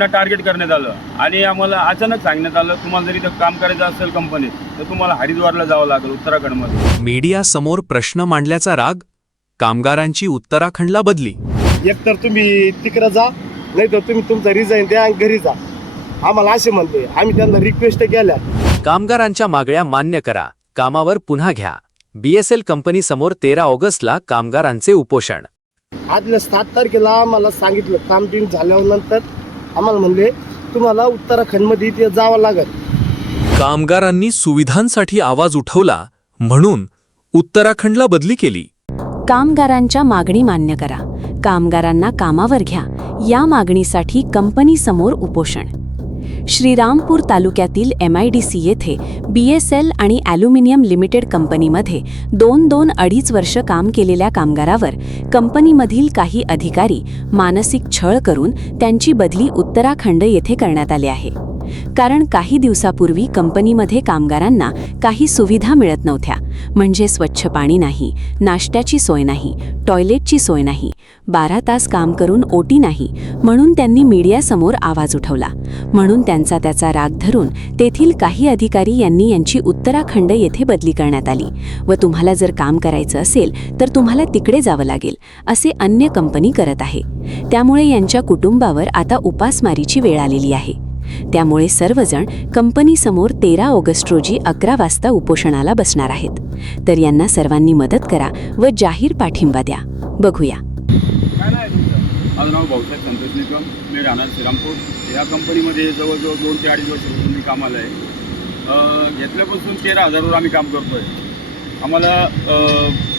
लोकांना टार्गेट करण्यात आलं आणि आम्हाला अचानक सांगण्यात आलं तुम्हाला जर इथं काम करायचं असेल कंपनीत तर तुम्हाला हरिद्वारला जावं लागेल उत्तराखंडमध्ये. मीडिया समोर प्रश्न मांडल्याचा राग, कामगारांची उत्तराखंडला बदली. एकतर तुम्ही तिकडं जा, नाही तर तुम्ही तुमचा रिझाईन द्या आणि घरी जा, आम्हाला असे म्हणते. आम्ही त्यांना रिक्वेस्ट केल्या. कामगारांच्या मागण्या मान्य करा, कामावर पुन्हा घ्या. BSL कंपनी समोर 13 ऑगस्टला कामगारांचे उपोषण. आदल्या 7 तारखेला आम्हाला सांगितलं काम बिम झाल्यानंतर आम्हाला म्हणले तुम्हाला उत्तराखंडमध्ये इथे जावं लागेल. कामगारांनी सुविधांसाठी आवाज उठवला म्हणून उत्तराखंडला बदली केली. कामगारांच्या मागणी मान्य करा, कामगारांना कामावर घ्या, या मागणीसाठी कंपनीसमोर उपोषण. श्रीरामपूर तालुक्यातील MIDC येथे BSL आणि ॲल्युमिनियम लिमिटेड कंपनीमध्ये 2-2.5 वर्ष काम केलेल्या कामगारावर कंपनीमधील काही अधिकारी मानसिक छळ करून त्यांची बदली उत्तराखंड येथे करण्यात आली आहे. कारण काही दिवसापूर्वी कंपनीमध्ये कामगारांना काही सुविधा मिळत नव्हत्या, म्हणजे स्वच्छ पाणी नाही, नाश्त्याची सोय नाही, टॉयलेटची सोय नाही, 12 तास काम करून OT नाही, म्हणून त्यांनी मीडियासमोर आवाज उठवला. म्हणून त्याचा राग धरून तेथील काही अधिकारी यांची उत्तराखंड येथे बदली करण्यात आली व तुम्हाला जर काम करायचं असेल तर तुम्हाला तिकडे जावं लागेल असे अन्य कंपनी करत आहे. त्यामुळे यांच्या कुटुंबावर आता उपासमारीची वेळ आलेली आहे. त्यामुळे सर्वजण कंपनीसमोर 13 ऑगस्ट रोजी 11 वाजता उपोषणाला बसणार आहेत. तर यांना सर्वांनी मदत करा व जाहीर पाठिंबा द्या. बघूया. काय नाही तुमचं? माझं नाव भाऊसाहेब संतोष निकम, मी राहणार श्रीरामपूर. या कंपनीमध्ये जवळजवळ 2 ते 2.5 वर्ष मी कामाला आहे. घेतल्यापासून 13,000वर आम्ही काम करतो आहे. आम्हाला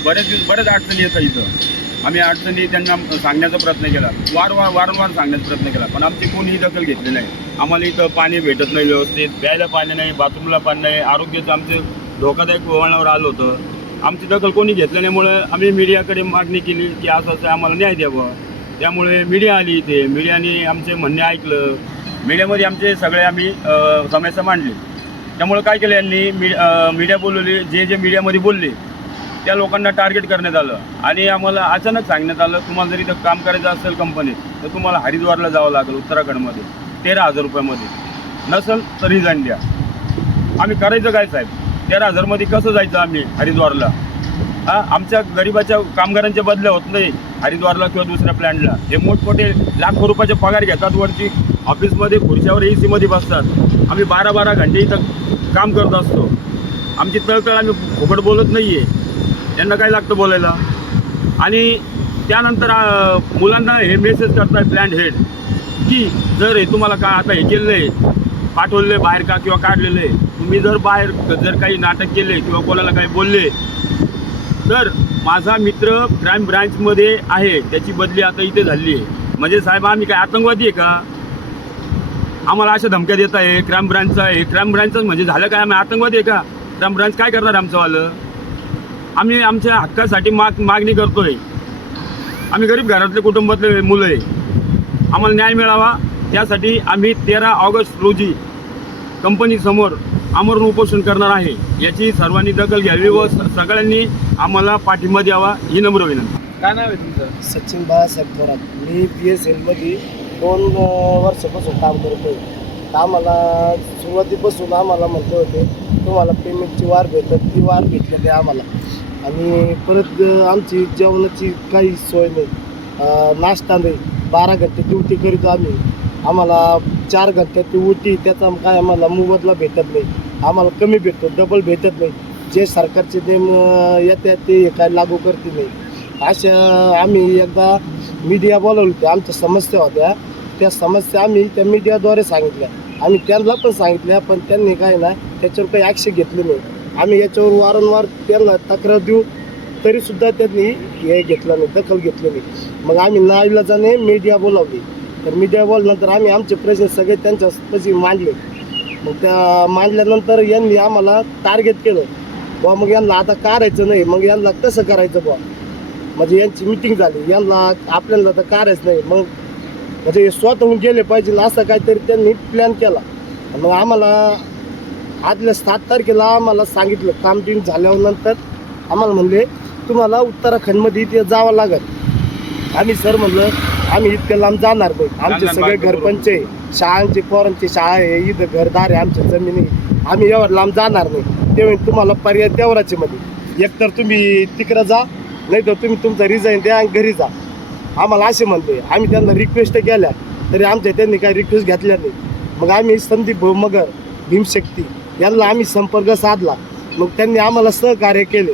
बऱ्याच अडचणी येतात इथं. आम्ही अडचणी त्यांना सांगण्याचा प्रयत्न केला, वारंवार सांगण्याचा प्रयत्न केला, पण आमची कोणीही दखल घेतली नाही. आम्हाला इथं पाणी भेटत नाही व्यवस्थित, प्यायला पाणी नाही, बाथरूमला पाणी नाही, आरोग्याचं आमचं धोकादायक वळणावर आलं होतं. आमची दखल कोणी घेतल्यामुळे आम्ही मीडियाकडे मागणी केली की असं आम्हाला न्याय द्यावं. त्यामुळे मीडिया आली इथे, मीडियाने आमचे म्हणणे ऐकलं, मीडियामध्ये आमचे सगळे आम्ही समस्या मांडली. त्यामुळे काय केलं यांनी, मीडिया बोलवली, जे मीडियामध्ये बोलले त्या लोकांना टार्गेट करण्यात आलं आणि आम्हाला अचानक सांगण्यात आलं तुम्हाला जर इथं काम करायचं असेल कंपनीत तर तुम्हाला हरिद्वारला जावं लागेल उत्तराखंडमध्ये 13,000 रुपयामध्ये, नसेल तर रिझाईन द्या. आम्ही करायचं काय साहेब? 13,000मध्ये कसं जायचं आम्ही हरिद्वारला? आमच्या गरिबाच्या कामगारांच्या बदल्या होत नाही हरिद्वारला किंवा दुसऱ्या प्लॅनला. हे मोठमोठे लाखो रुपयाचे पगार घेतात, वरती ऑफिसमध्ये खुर्च्यावर AC मध्ये बसतात. आम्ही 12-12 घंटे इथं काम करत असतो. आमची तळतळ आम्ही फुकट बोलत नाही आहे, त्यांना काय लागतं बोलायला. आणि त्यानंतर मुलांना हे मेसेज करताय प्लॅन हेड की जर हे तुम्हाला का आता हे केलं आहे, पाठवलेलं आहे बाहेर का किंवा काढलेलं आहे, तुम्ही जर बाहेर जर काही नाटक केले किंवा कोणाला काही बोलले तर माझा मित्र क्राईम ब्रांचमध्ये आहे, त्याची बदली आता इथे झाली आहे. म्हणजे साहेब आम्ही काय आतंकवादी आहे का? आम्हाला अशा धमक्या देत आहे क्राईम ब्रांचचा आहे. क्राईम ब्रांचचं म्हणजे झालं काय, आम्ही आतंकवादी आहे का? क्राईम ब्रांच काय करणार आमचंवालं? आम्ही आमच्या हक्कासाठी मागणी करतोय. आम्ही गरीब घरातले कुटुंबातले मुलं आहे, आम्हाला न्याय मिळावा त्यासाठी आम्ही 13 ऑगस्ट रोजी कंपनीसमोर आमरण उपोषण करणार आहे. याची सर्वांनी दखल घ्यावी व सगळ्यांनी आम्हाला पाठिंबा द्यावा ही नम्र विनंती. काय नाव आहे तुमचं? सचिन बाळासाहेब थोरात. मी BSLमध्ये 2 वर्षापासून काम करतोय. आम्हाला सुरुवातीपासून आम्हाला म्हणते होते तुम्हाला पेमेंटची वाढ भेटत, ती वाढ भेटलेली आहे आम्हाला. आणि परत आमची जेवणाची काही सोय नाही, नाश्ता नाही, 12 घंटे ड्युटी करीतो आम्ही. आम्हाला 4 घंट्याची उटी, त्याचा काय आम्हाला मोबदला भेटत नाही. आम्हाला कमी भेटतो, डबल भेटत नाही. जे सरकारचे नियम येतात ते काय लागू करते नाही. अशा आम्ही एकदा मीडिया बोलवली होती, आमच्या समस्या होत्या, त्या समस्या आम्ही त्या मीडियाद्वारे सांगितल्या. आम्ही त्यांना पण सांगितल्या, पण त्यांनी काय ना त्याच्यावर काही ॲक्शन घेतली नाही. आम्ही याच्यावर वारंवार त्यांना तक्रार देऊ तरीसुद्धा त्यांनी हे घेतलं नाही, दखल घेतली नाही. मग आम्ही नाईलाजाने मीडिया बोलावली. तर मीडिया बोलल्यानंतर आम्ही आमचे प्रश्न सगळे त्यांच्यापाशी मांडले. मग त्या मांडल्यानंतर यांनी आम्हाला टार्गेट केलं बुवा, मग यांना आता काढायचं नाही, मग यांना कसं करायचं बुवा. म्हणजे यांची मिटिंग झाली, यांना आपल्याला तर काढायचं नाही, मग म्हणजे स्वतःहून गेले पाहिजे असं काहीतरी त्यांनी प्लॅन केला. मग आम्हाला आदल्या 7 तारखेला आम्हाला सांगितलं काम बिम झाल्यानंतर आम्हाला म्हणले तुम्हाला उत्तराखंडमध्ये इथे जावं लागेल. आम्ही सर म्हणलं आम्ही इतकं लांब जाणार नाही. आमचे लांब सगळे बाहेर घरपंचे शाळांचे पोरांची शाळा आहे, इथं घरदार आहे, आमच्या जमिनी, आम्ही एवढं लांब जाणार नाही. ते म्हणजे तुम्हाला पर्याय तेवढाच मध्ये, एकतर तुम्ही तिकडं जा, नाही तर तुम्ही तुमचं रिझाईन द्या आणि घरी जा. आम्हाला असे म्हणतोय. आम्ही त्यांना रिक्वेस्ट केल्या तरी आमच्या त्यांनी काही रिक्वेस्ट घेतल्या नाही. मग आम्ही संदीप भाऊ मगर, भीमशक्ती यांना आम्ही संपर्क साधला. मग त्यांनी आम्हाला सहकार्य केले,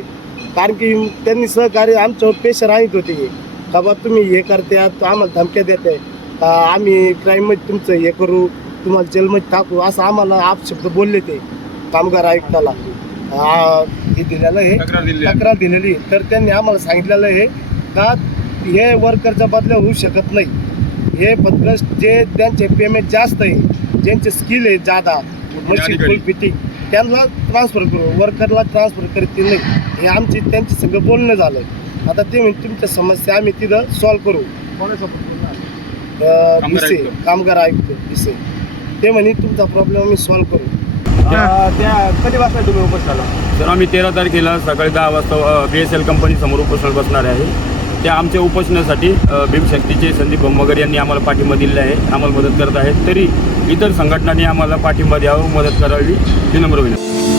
कारण की त्यांनी सहकार्य आमच्यावर प्रेशर आणत होते की बाबा तुम्ही हे करते, आम्हाला धमक्या देते, आम्ही क्राईममध्ये तुमचं हे करू, तुम्हाला जेलमध्ये टाकू, असं आम्हाला अपशब्द बोलले ते कामगार आयुक्ताला. हे दिलेलं हे तक्रार दिलेली. तर त्यांनी आम्हाला सांगितलेलं आहे का हे वर्करच्या बदल्या होऊ शकत नाही. हे फक्त जे त्यांचे पेमेंट जास्त आहे, ज्यांचे स्किल आहे जादा, मशीन फुल फिटिंग, त्यांना ट्रान्सफर करू, वर्करला ट्रान्सफर करतील नाही. हे आमची त्यांची सगळं बोलणं झालं. आता ते म्हणजे तुमच्या समस्या आम्ही तिथं सॉल्व्ह करू. कामगार आयुक्त विषय ते म्हणे तुमचा प्रॉब्लेम आम्ही सॉल्व्ह करू. त्या कधी वाजता तुम्ही उपोषणाला? सर आम्ही 13 तारखेला सकाळी 10 वाजता BSL कंपनी समोर उपोषण बसणार आहे. त्या आमच्या उपोषणासाठी भीमशक्तीचे संदीप मगर यांनी आम्हाला पाठिंबा दिलेला आहे, आम्हाला मदत करत आहेत. तरी इतर संघटनांनी आम्हाला पाठिंबा द्यावा, मदत करावी ही नम्र विनंती.